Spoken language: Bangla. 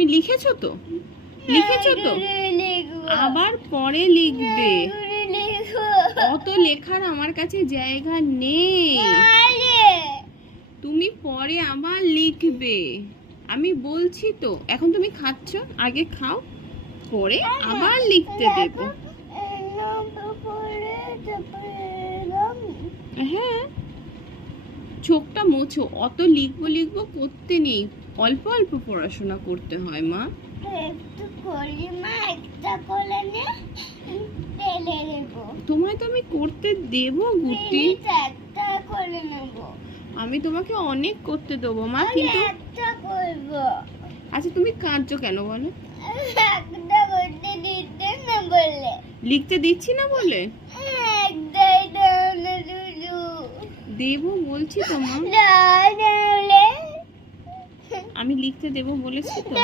তুমি লিখেছো তো? লিখেছো তো? আবার পরে লিখবে। অত লেখার আমার কাছে জায়গা নেই। তুমি পরে আবার লিখবে। আমি বলছি তো, এখন তুমি খাচ্ছ, আগে খাও, পরে আবার লিখতে দেব। হ্যাঁ, চোখটা মোছো। অত লিখবো লিখবো করতে নেই, অল্প অল্প পড়াশোনা করতে হয় মা। তোমায় তো আমি করতে দেব গুটি। আমি তোমাকে অনেক করতে দেবো মা, কিন্তু আচ্ছা তুমি কাঁদছো কেন বলো? লিখতে দিচ্ছি না বলে? দেবো বলছি তো মা, আমি লিখতে দেবো বলেছি তো।